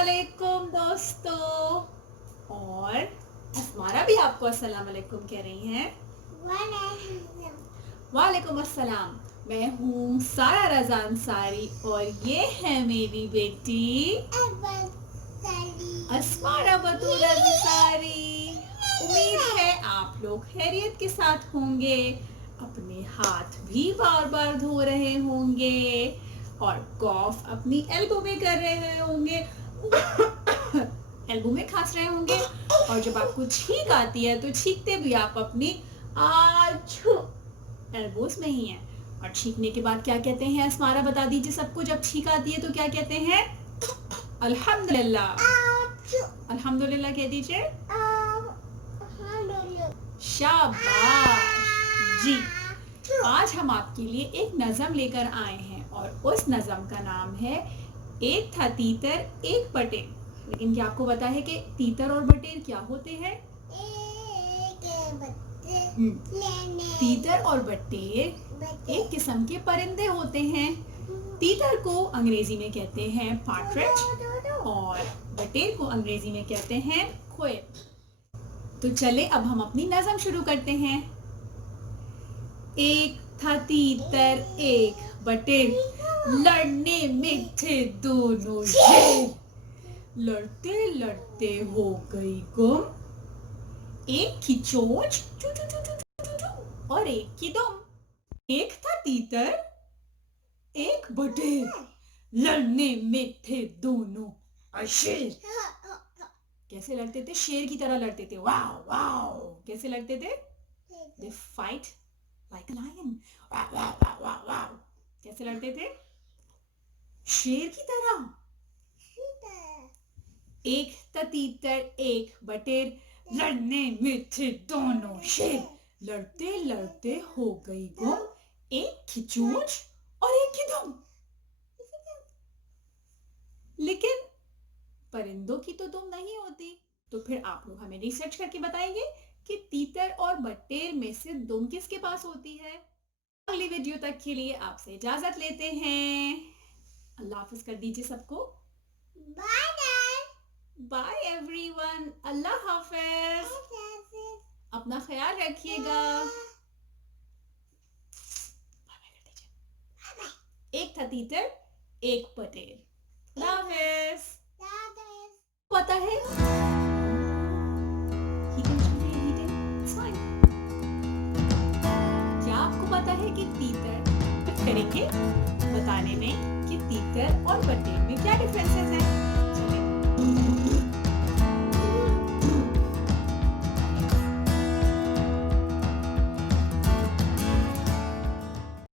वालेकुम दोस्तों। और अस्मारा भी आपको अस्सलाम वालेकुम कह रही हैं। वालेकुम अस्सलाम। मैं हूँ सारा रज़ा अंसारी और ये है मेरी बेटी अस्मारा बतूल अंसारी। उम्मीद है आप लोग खैरियत के साथ होंगे, अपने हाथ भी बार बार धो रहे होंगे और कॉफ अपनी एल्बो में कर रहे होंगे एल्बो में खांस रहे होंगे। और जब आपको छींक आती है तो छींकते भी आप अपनी आछू एल्बोस में ही हैं। और छींकने के बाद क्या कहते हैं अस्मारा, बता दीजिए सबको। जब छींक आती है तो क्या कहते हैं? अल्हम्दुलिल्लाह। अल्हम्दुलिल्लाह कह दीजिए। शाबाश जी। आज हम आपके लिए एक नज़म लेकर आए हैं और उस नज़म का नाम है एक था तीतर एक बटेर। लेकिन क्या आपको पता है कि तीतर और बटेर क्या होते हैं? तीतर और बटेर एक किस्म के परिंदे होते हैं। तीतर को अंग्रेजी में कहते हैं पार्ट्रिज और बटेर को अंग्रेजी में कहते हैं क्वेल। तो चले अब हम अपनी नज़म शुरू करते हैं। एक था तीतर एक बटेर, लड़ने में थे दोनों शेर। लड़ते लड़ते हो गई गुम, एक की चोंच चू चू चू चू चू चू और एक की दुम। एक था तीतर एक बटेर, लड़ने में थे दोनों शेर। कैसे लड़ते थे? शेर की तरह लड़ते थे। Wow wow. कैसे लड़ते थे? They fight like a lion. Wow wow wow wow wow. कैसे लड़ते थे? शेर की तरह। एक था तीतर एक बटेर, लड़ने में थे दोनों शेर। लड़ते लड़ते हो गई गुम, एक की चोंच और एक की दुम। लेकिन परिंदों की तो दुम नहीं होती। तो फिर आप लोग हमें रिसर्च करके बताएंगे कि तीतर और बटेर में से दुम किसके पास होती है। अगली वीडियो तक के लिए आपसे इजाजत लेते हैं। अल्लाह हाफिज कर दीजिए सबको। Bye everyone. अल्लाह हाफिज। अपना ख्याल रखिएगा। एक था तीतर एक बटेर। अल्लाह हाफिज। पता है क्या आपको पता है कि तीतर करेंगे बताने में